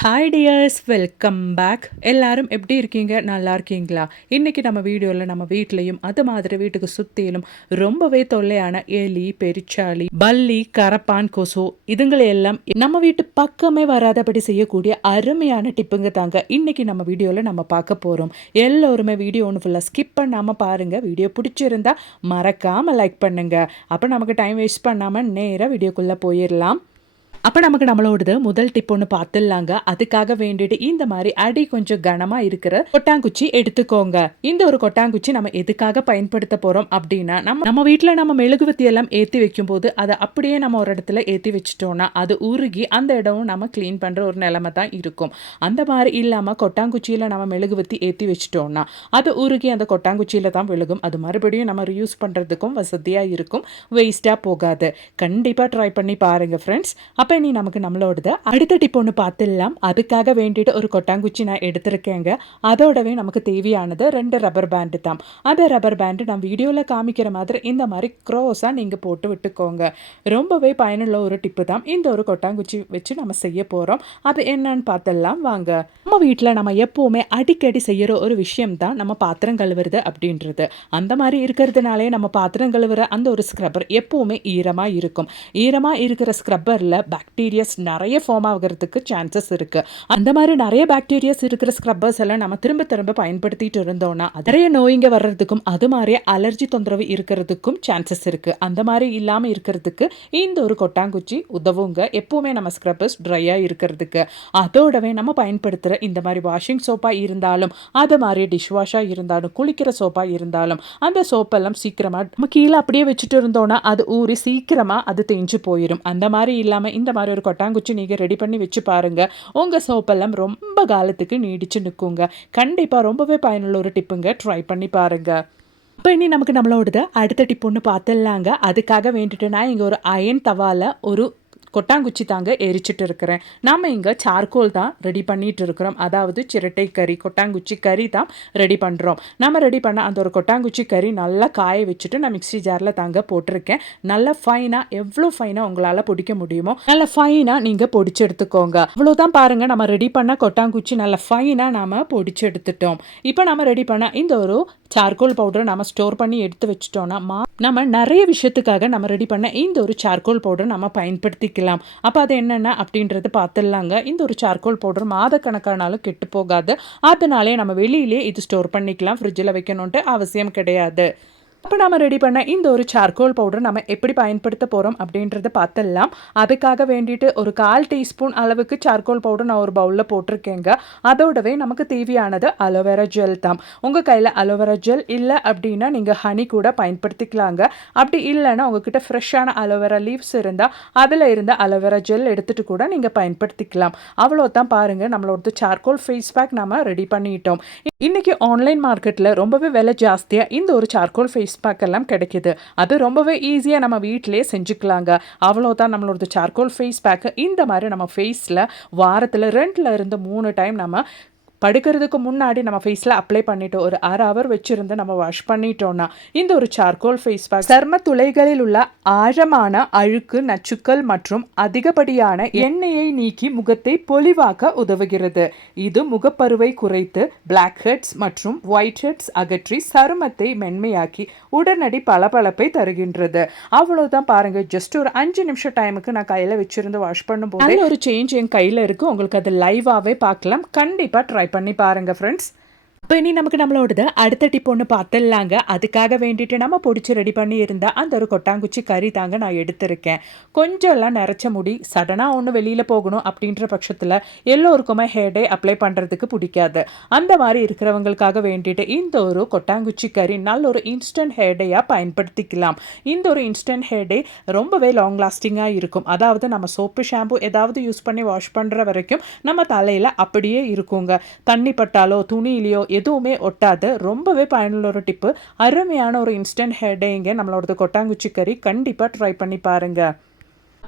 Hi tears, welcome back. எல்லாரும் எப்படி இருக்கீங்க? நல்லா இருக்கீங்களா? இன்றைக்கி நம்ம வீடியோவில் நம்ம வீட்லேயும் அது மாதிரி வீட்டுக்கு சுற்றிலும் ரொம்பவே தொல்லையான எலி, பெருச்சாளி, பல்லி, கரப்பான், கொசு இதுங்களை எல்லாம் நம்ம வீட்டு பக்கமே வராதபடி செய்யக்கூடிய அருமையான டிப்புங்க தாங்க இன்றைக்கி நம்ம வீடியோவில் நம்ம பார்க்க போகிறோம். எல்லோருமே வீடியோ ஒன்று ஃபுல்லாக ஸ்கிப் பண்ணாமல் பாருங்கள். வீடியோ பிடிச்சிருந்தா மறக்காமல் லைக் பண்ணுங்கள். அப்போ நமக்கு டைம் வேஸ்ட் பண்ணாமல் நேராக வீடியோக்குள்ளே போயிடலாம். அப்போ நமக்கு நம்மளோடது முதல் டிப் ஒன்று பார்த்துடலாங்க. அதுக்காக வேண்டிட்டு இந்த மாதிரி அடி கொஞ்சம் கனமாக இருக்கிற கொட்டாங்குச்சி எடுத்துக்கோங்க. இந்த ஒரு கொட்டாங்குச்சி நம்ம எதுக்காக பயன்படுத்த போகிறோம் அப்படின்னா, நம்ம வீட்டில் நம்ம மெழுகுவத்தி எல்லாம் ஏற்றி வைக்கும்போது அதை அப்படியே நம்ம ஒரு இடத்துல ஏற்றி வச்சிட்டோம்னா அது உருகி அந்த இடமும் நம்ம க்ளீன் பண்ணுற ஒரு நிலைமை தான் இருக்கும். அந்த மாதிரி இல்லாமல் கொட்டாங்குச்சியில் நம்ம மெழுகுவத்தி ஏற்றி வச்சிட்டோம்னா அது உருகி அந்த கொட்டாங்குச்சியில் தான் விழுகும். அது மறுபடியும் நம்ம ரியூஸ் பண்ணுறதுக்கும் வசதியாக இருக்கும், வேஸ்ட்டாக போகாது. கண்டிப்பாக ட்ரை பண்ணி பாருங்கள் ஃப்ரெண்ட்ஸ். அப்போ நீ நமக்கு நம்மளோடது அடுத்த டிப் ஒன்று பார்த்துடலாம். அதுக்காக வேண்டிட்டு ஒரு கொட்டாங்குச்சி நான் எடுத்திருக்கேங்க. அதோடவே நமக்கு தேவையானது 2 ரப்பர் பேண்டு தான். அந்த ரப்பர் பேண்டு நான் வீடியோவில் காமிக்கிற மாதிரி இந்த மாதிரி க்ரோஸாக நீங்கள் போட்டு விட்டுக்கோங்க. ரொம்பவே பயனுள்ள ஒரு டிப்பு தான். இந்த ஒரு கொட்டாங்குச்சி வச்சு நம்ம செய்ய போகிறோம். அது என்னன்னு பார்த்துடலாம் வாங்க. நம்ம வீட்டில் நம்ம எப்போவுமே அடிக்கடி செய்கிற ஒரு விஷயம் தான் நம்ம பாத்திரம் கழுவுறது அப்படின்றது. அந்த மாதிரி இருக்கிறதுனாலே நம்ம பாத்திரம் கழுவுற அந்த ஒரு ஸ்க்ரப்பர் எப்போவுமே ஈரமாக இருக்கும். ஈரமாக இருக்கிற ஸ்க்ரப்பரில் பாக்டீரியாஸ் நிறைய ஃபார்ம் ஆகிறதுக்கு சான்சஸ் இருக்குது. அந்த மாதிரி நிறைய பாக்டீரியாஸ் இருக்கிற ஸ்க்ரப்பர்ஸ் எல்லாம் நம்ம திரும்ப திரும்ப பயன்படுத்திட்டு இருந்தோம்னா நிறைய நோய்ங்க வர்றதுக்கும் அது மாதிரி அலர்ஜி தொந்தரவு இருக்கிறதுக்கும் சான்சஸ் இருக்குது. அந்த மாதிரி இல்லாமல் இருக்கிறதுக்கு இந்த ஒரு கொட்டாங்குச்சி உதவுங்க. எப்போவுமே நம்ம ஸ்க்ரப்பர்ஸ் ட்ரையாக இருக்கிறதுக்கு. அதோடவே நம்ம பயன்படுத்துகிற இந்த மாதிரி வாஷிங் சோப்பாக இருந்தாலும் அது மாதிரி டிஷ் வாஷாக இருந்தாலும் குளிக்கிற சோப்பாக இருந்தாலும் அந்த சோப்பெல்லாம் சீக்கிரமாக நம்ம கீழே அப்படியே வச்சுட்டு இருந்தோம்னா அது ஊறி சீக்கிரமாக அது தேஞ்சு போயிடும். அந்த மாதிரி இல்லாமல் இந்த மாதிரி ஒரு கொட்டாங்குச்சி நீங்கள் ரெடி பண்ணி வச்சு பாருங்கள். உங்கள் சோப்பெல்லாம் ரொம்ப காலத்துக்கு நீடிச்சு நிற்குங்க. கண்டிப்பாக ரொம்பவே பயனுள்ள ஒரு டிப்புங்க. ட்ரை பண்ணி பாருங்கள். இப்போ இனி நமக்கு நம்மளோடது அடுத்த டிப் ஒன்று பார்த்துடலாங்க. அதுக்காக வேண்டிட்டு நான் இங்கே ஒரு அயன் தவாவில் ஒரு கொட்டாங்குச்சி தாங்க எரிச்சிட்டு இருக்கிறேன். நாம் இங்கே சார்கோல் தான் ரெடி பண்ணிட்டு இருக்கிறோம். அதாவது சிரட்டை கறி, கொட்டாங்குச்சி கறி தான் ரெடி பண்ணுறோம். நம்ம ரெடி பண்ண அந்த ஒரு கொட்டாங்குச்சி கறி நல்லா காய வச்சுட்டு நான் மிக்ஸி ஜாரில் தாங்க போட்டிருக்கேன். நல்லா ஃபைனாக, எவ்வளோ ஃபைனாக உங்களால் பொடிக்க முடியுமோ நல்லா ஃபைனாக நீங்கள் பொடிச்சு எடுத்துக்கோங்க. அவ்வளோதான் பாருங்கள், நம்ம ரெடி பண்ண கொட்டாங்குச்சி நல்லா ஃபைனாக நாம் பொடிச்சு எடுத்துட்டோம். இப்போ நம்ம ரெடி பண்ண இந்த ஒரு சார்கோல் பவுடரை நம்ம ஸ்டோர் பண்ணி எடுத்து வச்சுட்டோம்னா நம்ம நிறைய விஷயத்துக்காக நம்ம ரெடி பண்ண இந்த ஒரு சார்கோல் பவுடர் நம்ம பயன்படுத்திக்கலாம். அப்போ அது என்னென்ன அப்படின்றது பார்த்துடலாங்க. இந்த ஒரு சார்கோல் பவுடர் மாதக்கணக்கானாலும் கெட்டு போகாது. அதனாலே நம்ம வெளியிலே இது ஸ்டோர் பண்ணிக்கலாம். ஃப்ரிட்ஜில் வைக்கணுன்ட்டு அவசியம் கிடையாது. இப்போ நம்ம ரெடி பண்ண இந்த ஒரு சார்கோல் பவுடர் நம்ம எப்படி பயன்படுத்த போகிறோம் அப்படின்றத பார்த்துடலாம். அதுக்காக வேண்டிட்டு ஒரு 1/4 டீஸ்பூன் அளவுக்கு சார்கோல் பவுடர் நான் ஒரு பவுலில் போட்டிருக்கேங்க. அதோடவே நமக்கு தேவையானது அலோவேரா ஜெல் தான். உங்கள் கையில் அலோவேரா ஜெல் இல்லை அப்படின்னா நீங்கள் ஹனி கூட பயன்படுத்திக்கலாங்க. அப்படி இல்லைன்னா உங்ககிட்ட ஃப்ரெஷ்ஷான அலோவேரா லீவ்ஸ் இருந்தால் அதில் இருந்த அலோவேரா ஜெல் எடுத்துகிட்டு கூட நீங்கள் பயன்படுத்திக்கலாம். அவ்வளோதான் பாருங்கள், நம்மளோட சார்கோல் ஃபேஸ் பேக் நம்ம ரெடி பண்ணிட்டோம். இன்றைக்கி ஆன்லைன் மார்க்கெட்டில் ரொம்பவே விலை ஜாஸ்தியாக இந்த ஒரு சார்கோல் ஃபேஸ் பேக் எல்லாம் கிடைக்கிது. அது ரொம்பவே ஈஸியாக நம்ம வீட்டிலே செஞ்சுக்கலாங்க. அவ்வளோதான் நம்மளோட சார்கோல் ஃபேஸ் பேக்கு. இந்த மாதிரி நம்ம ஃபேஸில் வாரத்தில் 2 to 3 டைம் நம்ம படுக்கிறதுக்கு முன்னாடி நம்ம ஃபேஸில் அப்ளை பண்ணிவிட்டு ஒரு 1/2 hour வச்சுருந்து நம்ம வாஷ் பண்ணிட்டோம்னா இந்த ஒரு சார்கோல் ஃபேஸ் பேக் சர்ம துளைகளில் உள்ள ஆழமான அழுக்கு, நச்சுக்கள் மற்றும் அதிகப்படியான எண்ணெயை நீக்கி முகத்தை பொலிவாக்க உதவுகிறது. இது முகப்பருவை குறைத்து பிளாக் ஹெட்ஸ் மற்றும் ஒயிட் ஹெட்ஸ் அகற்றி சருமத்தை மென்மையாக்கி உடனடி பளபளப்பை தருகின்றது. அவ்வளோதான் பாருங்கள், ஜஸ்ட் ஒரு 5 நிமிஷம் டைமுக்கு நான் கையில் வச்சுருந்து வாஷ் பண்ணும்போது ஒரு சேஞ்ச் என் கையில் இருக்குது. உங்களுக்கு அது லைவாகவே பார்க்கலாம். கண்டிப்பாக ட்ரை பண்ணி பாருங்க ஃப்ரெண்ட்ஸ். இப்போ இனி நமக்கு நம்மளோடது அடுத்த டிப் ஒன்று பார்த்துடலாங்க. அதுக்காக வேண்டிட்டு நம்ம பொடிச்சு ரெடி பண்ணி இருந்தால் அந்த ஒரு கொட்டாங்குச்சி கறி தாங்க நான் எடுத்திருக்கேன். கொஞ்சம் எல்லாம் நிறச்ச முடி சடனாக ஒன்று வெளியில் போகணும் அப்படின்ற பட்சத்தில் எல்லோருக்குமே ஹேர் டே அப்ளை பண்ணுறதுக்கு பிடிக்காது. அந்த மாதிரி இருக்கிறவங்களுக்காக வேண்டிட்டு இந்த ஒரு கொட்டாங்குச்சி கறி நல்ல ஒரு இன்ஸ்டன்ட் ஹேர் டேயாக பயன்படுத்திக்கலாம். இந்த ஒரு இன்ஸ்டன்ட் ஹேர் டே ரொம்பவே லாங் லாஸ்டிங்காக இருக்கும். அதாவது நம்ம சோப்பு, ஷாம்பு ஏதாவது யூஸ் பண்ணி வாஷ் பண்ணுற வரைக்கும் நம்ம தலையில் அப்படியே இருக்குங்க. தண்ணி பட்டாலோ துணியிலையோ எதுவுமே ஒட்டாது. ரொம்பவே பயனுள்ள ஒரு டிப்பு. அருமையான ஒரு இன்ஸ்டன்ட் ஹேர் டேங்க நம்மளோட கொட்டாங்குச்சி கறி. கண்டிப்பாக ட்ரை பண்ணி பாருங்கள்.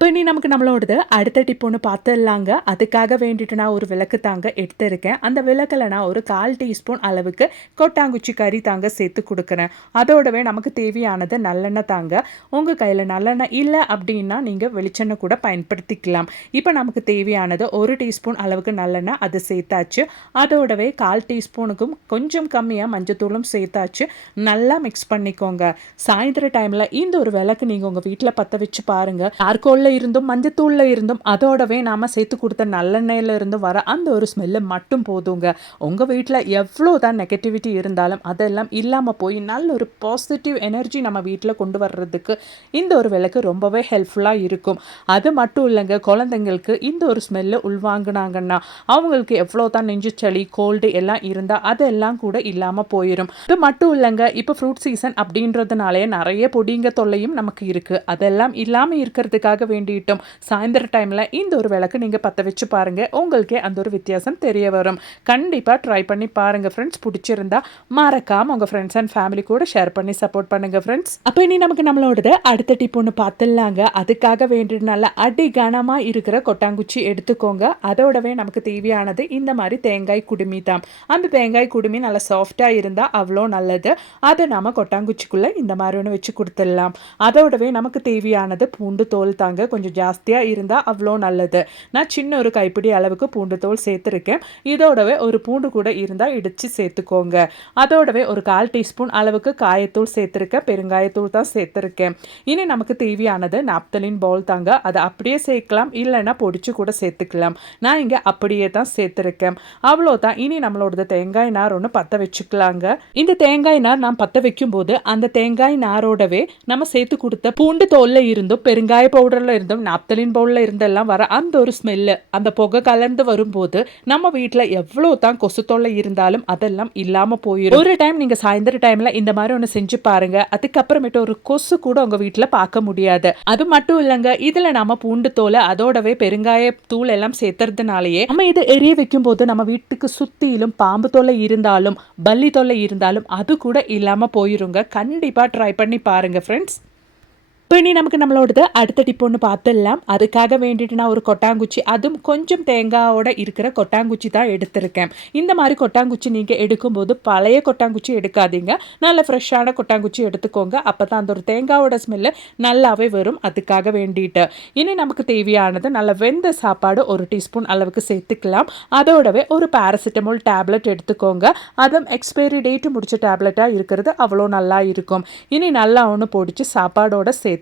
இப்போ இனி நமக்கு நம்மளோடது அடுத்த டிப் ஒன்று பார்த்துடலாங்க. அதுக்காக வேண்டிட்டு நான் ஒரு விளக்கு தாங்க எடுத்திருக்கேன். அந்த விளக்கில் நான் ஒரு 1/4 டீஸ்பூன் அளவுக்கு கொட்டாங்குச்சி கறி தாங்க சேர்த்து கொடுக்குறேன். அதோடவே நமக்கு தேவையானது நல்லெண்ணெய் தாங்க. உங்கள் கையில் நல்லெண்ணெய் இல்லை அப்படின்னா நீங்கள் வெளிச்செண்ணெய் கூட பயன்படுத்திக்கலாம். இப்போ நமக்கு தேவையானது 1 டீஸ்பூன் அளவுக்கு நல்லெண்ணெய் அது சேர்த்தாச்சு. அதோடவே 1/4 டீஸ்பூனுக்கும் கொஞ்சம் கம்மியாக மஞ்சத்தூளும் சேர்த்தாச்சு. நல்லா மிக்ஸ் பண்ணிக்கோங்க. சாயந்தர டைமில் இந்த ஒரு விளக்கு நீங்கள் உங்கள் வீட்டில் பற்ற வச்சு பாருங்கள். சார்கோலில் இருந்தும் மஞ்சத்தூள்ல இருந்தும் அதோடவே நாம சேர்த்து கொடுத்த நல்லெண்ணெயில இருந்து வர அந்த ஒரு ஸ்மெல்லு மட்டும் போதுங்க. உங்க வீட்டில் எவ்வளோதான் நெகட்டிவிட்டி இருந்தாலும் அதெல்லாம் இல்லாமல் போய் நல்ல ஒரு பாசிட்டிவ் எனர்ஜி நம்ம வீட்டில் கொண்டு வர்றதுக்கு இந்த ஒரு விளக்கு ரொம்பவே ஹெல்ப்ஃபுல்லாக இருக்கும். அது மட்டும் இல்லைங்க, குழந்தைங்களுக்கு இந்த ஒரு ஸ்மெல்லு உள்வாங்கினாங்கன்னா அவங்களுக்கு எவ்வளோ தான் நெஞ்சு சளி கோல்டு எல்லாம் இருந்தால் அதெல்லாம் கூட இல்லாமல் போயிடும். இது மட்டும் இல்லைங்க, இப்போ ஃப்ரூட் சீசன் அப்படின்றதுனாலே நிறைய பொடிங்க தொல்லையும் நமக்கு இருக்குது. அதெல்லாம் இல்லாமல் இருக்கிறதுக்காக வேண்டிட்டோம் சாயந்தர டைமில் இந்த ஒரு விளக்கு நீங்கள் பற்ற வச்சு பாருங்கள். உங்களுக்கே அந்த ஒரு வித்தியாசம் தெரிய வரும். கண்டிப்பாக ட்ரை பண்ணி பாருங்கள் ஃப்ரெண்ட்ஸ். பிடிச்சிருந்தா மறக்காமல் உங்கள் ஃப்ரெண்ட்ஸ் அண்ட் ஃபேமிலி கூட ஷேர் பண்ணி சப்போர்ட் பண்ணுங்கள் ஃப்ரெண்ட்ஸ். அப்போ இனி நமக்கு நம்மளோட அடுத்த டிப் ஒன்று பார்த்துடலாங்க. அதுக்காக வேண்டிட்டு நல்லா அடி கனமாக இருக்கிற கொட்டாங்குச்சி எடுத்துக்கோங்க. அதோடவே நமக்கு தேவையானது இந்த மாதிரி தேங்காய் குடுமி தான். அந்த தேங்காய் குடுமி நல்லா சாஃப்டாக இருந்தால் அவ்வளோ நல்லது. அதை நாம் கொட்டாங்குச்சிக்குள்ளே இந்த மாதிரி ஒன்று வச்சு கொடுத்துடலாம். அதோடவே நமக்கு தேவையானது பூண்டு தோல் தாங்க. கொஞ்சம் ஜாஸ்தியாக இருந்தால் அவ்வளோ நல்லது. நான் சின்ன ஒரு கைப்பிடி அளவுக்கு பூண்டு தோல் சேர்த்துருக்கேன். இதோடவே ஒரு பூண்டு கூட இருந்தால் இடித்து சேர்த்துக்கோங்க. அதோடவே ஒரு 1/4 டீஸ்பூன் அளவுக்கு காயத்தூள் சேர்த்துருக்கேன். பெருங்காயத்தூள் தான் சேர்த்துருக்கேன். இனி நமக்கு தேவையானது நாப்தலின் பவுல் தாங்க. அதை அப்படியே சேர்க்கலாம், இல்லைன்னா பொடிச்சு கூட சேர்த்துக்கலாம். நான் இங்கே அப்படியே தான் சேர்த்துருக்கேன். அவ்வளோதான். இனி நம்மளோட தேங்காய் நார் ஒன்று பற்ற வச்சுக்கலாங்க. இந்த தேங்காய் நார் நான் பற்ற வைக்கும் போது அந்த தேங்காய் நாரோடவே நம்ம சேர்த்து கொடுத்த பூண்டு தோல்ல இருந்தும் பெருங்காய பவுடரில் இருந்தும் நாப்தலின் பவுலில் இருந்தெல்லாம் வர அந்த ஒரு ஸ்மெல்லு, அந்த புகை கலந்து வரும்போது நம்ம வீட்டில் எவ்வளோ தான் கொசு தொல்லை இருந்தாலும் அதெல்லாம் இல்லாமல் போயிடும். ஒரு டைம் நீங்கள் சாயந்தர டைமில் இந்த மாதிரி ஒன்று செஞ்சு பாருங்க. அதுக்கப்புறமேட்டு ஒரு கொசு கூட உங்கள் வீட்டில் பார்க்க முடியாது. அது மட்டும் இல்லைங்க, இதில் நம்ம பூண்டு தோலை அதோடவே பெருங்காய தூள் எல்லாம் சேர்த்துறதுனாலேயே நம்ம இதை எரிய வைக்கும் போது நம்ம வீட்டுக்கு சுற்றிலும் பாம்பு தொல்லை இருந்தாலும் பல்லி தொல்லை இருந்தாலும் அது கூட இல்லாமல் போயிருங்க. கண்டிப்பாக ட்ரை பண்ணி பாருங்க ஃப்ரெண்ட்ஸ். இப்போ இனி நமக்கு நம்மளோடது அடுத்த டிப் ஒன்று பார்த்துடலாம். அதுக்காக வேண்டிட்டு நான் ஒரு கொட்டாங்குச்சி, அதுவும் கொஞ்சம் தேங்காயோட இருக்கிற கொட்டாங்குச்சி தான் எடுத்திருக்கேன். இந்த மாதிரி கொட்டாங்குச்சி நீங்கள் எடுக்கும்போது பழைய கொட்டாங்குச்சி எடுக்காதீங்க. நல்ல ஃப்ரெஷ்ஷான கொட்டாங்குச்சி எடுத்துக்கோங்க. அப்போ தான் அந்த ஒரு தேங்காயோட ஸ்மெல்லு நல்லாவே வரும். அதுக்காக வேண்டிட்டு இனி நமக்கு தேவையானது நல்ல வெந்த சாப்பாடு 1 டீஸ்பூன் அளவுக்கு சேர்த்துக்கலாம். அதோடவே ஒரு பேராசிட்டமால் டேப்லெட் எடுத்துக்கோங்க. அதுவும் எக்ஸ்பைரி டேட் முடிச்ச டேப்லெட்டாக இருக்கிறது அவ்வளோ நல்லா இருக்கும். இனி நல்லா ஒன்று பொடிச்சு சாப்பாடோட சேர்த்துக்கோங்க.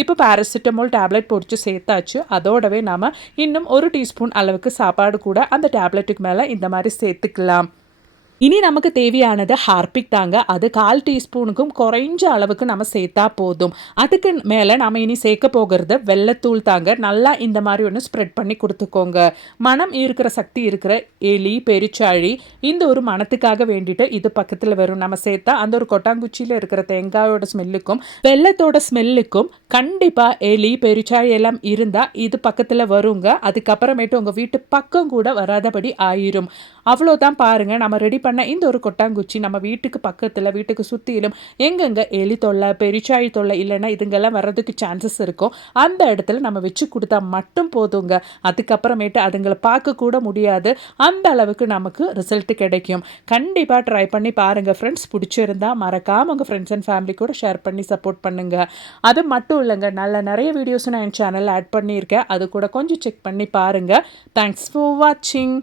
இப்போ பேராசிட்டமால் டேப்லெட் பொடிச்சு சேர்த்தாச்சு. அதோடவே நாம இன்னும் 1 டீஸ்பூன் அளவுக்கு சாப்பாடு கூட அந்த டேப்லெட்டுக்கு மேலே இந்த மாதிரி சேர்த்துக்கலாம். இனி நமக்கு தேவையானது ஹார்பிக் தாங்க. அது 1/4 டீஸ்பூனுக்கும் குறைஞ்ச அளவுக்கு நம்ம சேர்த்தா போதும். அதுக்கு மேலே நம்ம இனி சேர்க்க போகிறது வெள்ளத்தூள் தாங்க. நல்லா இந்த மாதிரி ஒன்று ஸ்ப்ரெட் பண்ணி கொடுத்துக்கோங்க. மனம் இருக்கிற சக்தி இருக்கிற எலி பெருச்சாழி இந்த ஒரு மனத்துக்காக வேண்டிட்டு இது பக்கத்தில் வரும். நம்ம சேர்த்தா அந்த ஒரு கொட்டாங்குச்சியில் இருக்கிற தேங்காயோட ஸ்மெல்லுக்கும் வெள்ளத்தோட ஸ்மெல்லுக்கும் கண்டிப்பாக எலி பெருச்சாழி எல்லாம் இருந்தால் இது பக்கத்தில் வருங்க. அதுக்கப்புறமேட்டு உங்கள் வீட்டு பக்கம் கூட வராதபடி ஆயிரும். அவ்வளோதான் பாருங்கள். நம்ம ரெடி பண்ண இந்த ஒரு கொட்டாங்குச்சி நம்ம வீட்டுக்கு பக்கத்தில் வீட்டுக்கு சுற்றிலும் எங்கெங்கே எலி தொல்லை பெருச்சாழி தொல்லை இல்லைன்னா இதுங்கெல்லாம் வர்றதுக்கு சான்சஸ் இருக்கும். அந்த இடத்துல நம்ம வச்சு கொடுத்தா மட்டும் போதுங்க. அதுக்கப்புறமேட்டு அதுங்களை பார்க்கக்கூட முடியாது. அந்த அளவுக்கு நமக்கு ரிசல்ட் கிடைக்கும். கண்டிப்பாக ட்ரை பண்ணி பாருங்கள் ஃப்ரெண்ட்ஸ். பிடிச்சிருந்தா மறக்காமல் உங்கள் ஃப்ரெண்ட்ஸ் அண்ட் ஃபேமிலி கூட ஷேர் பண்ணி சப்போர்ட் பண்ணுங்கள். அது மட்டும் இல்லைங்க, நிறைய வீடியோஸ் நான் என் சேனலில் ஆட் பண்ணியிருக்கேன். அது கூட கொஞ்சம் செக் பண்ணி பாருங்கள். தேங்க்ஸ் ஃபார் வாட்சிங்.